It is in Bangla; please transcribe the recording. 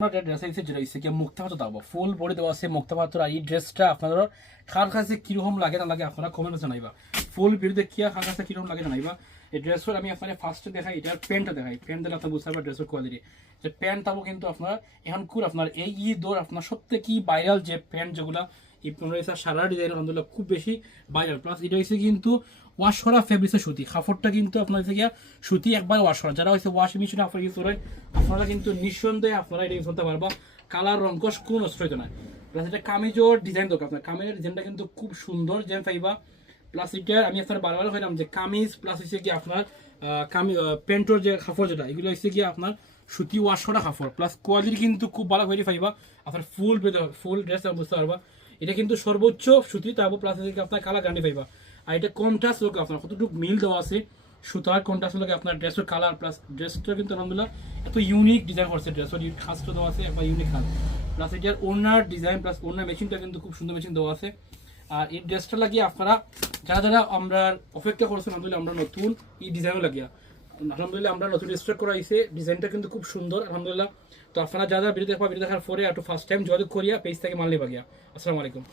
ড্রেস হয়েছে যেটা হচ্ছে কি মুক্তা পাথর দেওয়া ফুল বডি দেওয়া আছে মুক্তা পাথর। আর এই ড্রেসটা আপনাদের কার কাছে কিরকম লাগে না লাগে আপনারা কমেন্টে জানাইবা। ফুল ভিডিও দেখিয়া কার কাছে কিরকম লাগে জানাইবা। এই ড্রেসের আমি আপনার ফার্স্টে দেখাই, এটার প্যান্টটা দেখাই। প্যান্ট দিলে আপনার বুঝতে পারবেন ড্রেসের কোয়ালিটি। যে প্যান্ট তাবো কিন্তু আপনার এখন খুব আপনার এই ঈদর আপনার সবথেকে কি ভাইরাল যে প্যান্ট যেগুলো এই সারা ডিজাইন আলহামদুলিল্লাহ খুব বেশি ভাইরাল। প্লাস এটা হচ্ছে কিন্তু ওয়াশ করা ফেব্রিক্সের সুতি, কাপড়টা কিন্তু আপনার হচ্ছে গিয়া সুতি একবার ওয়াশ করা। যারা হচ্ছে ওয়াশিং মেশিনে আপনার ইউজ করেন আপনারা কিন্তু নিঃসন্দেহে আপনারা এটা ইউজ করতে পারবা। কালার রঙ্কশ কোনো নষ্ট হইতো না। প্লাস এটা কামিজের ডিজাইন দরকার আপনার, কামিজের ডিজাইনটা কিন্তু খুব সুন্দর ডিজাইন পাইবা। প্লাস এটা আমি আপনার বারবার হইলাম যে কামিজ প্লাস হচ্ছে কি আপনার প্যান্টর যে কাপড় যেটা এগুলো হচ্ছে কি আপনার সুতি ওয়াশ করা কাপড়। প্লাস কোয়ালিটি কিন্তু খুব ভালো কোয়ালিটি পাইবা। আপনার ফুল ড্রেস বুঝতে পারবা এটা কিন্তু সর্বোচ্চ সুতি, তারপর প্লাস হচ্ছে কি আপনার কালার গ্যারান্টি পাইবা। আর এটা কন্ট্রাস্ট লোক আপনার কতটুকু মিল দেওয়া আছে সুতার কন্ট্রাস্ট লোক আপনার ড্রেসের কালার প্লাস ড্রেসটা কিন্তু আলহামদুলিল্লাহ এত ইউনিক ডিজাইন করছে। ড্রেসের খাসটা দেওয়া আছে একবার ইউনিক খাস। প্লাস এটার ওনার ডিজাইন প্লাস ওনার মেশিনটা কিন্তু খুব সুন্দর মেশিন দেওয়া আছে। আর এই ড্রেসটা লাগিয়ে আপনারা যারা যারা আমরা অপেক্ষা করছেন আলহামদুলিল্লাহ আমরা নতুন এই ডিজাইনও লাগিয়া আলহামদুলিল্লাহ আমরা নতুন স্টার্ট করা হয়েছে। ডিজাইনটা কিন্তু খুব সুন্দর আলহামদুলিল্লাহ। তো আপনারা যারা ভিডিও দেখবা ভিডিও দেখার পরে একটু ফার্স্ট টাইম যোগাযোগ করিয়া পেজ থেকে মাল নিবা গিয়া। আসসালামু আলাইকুম।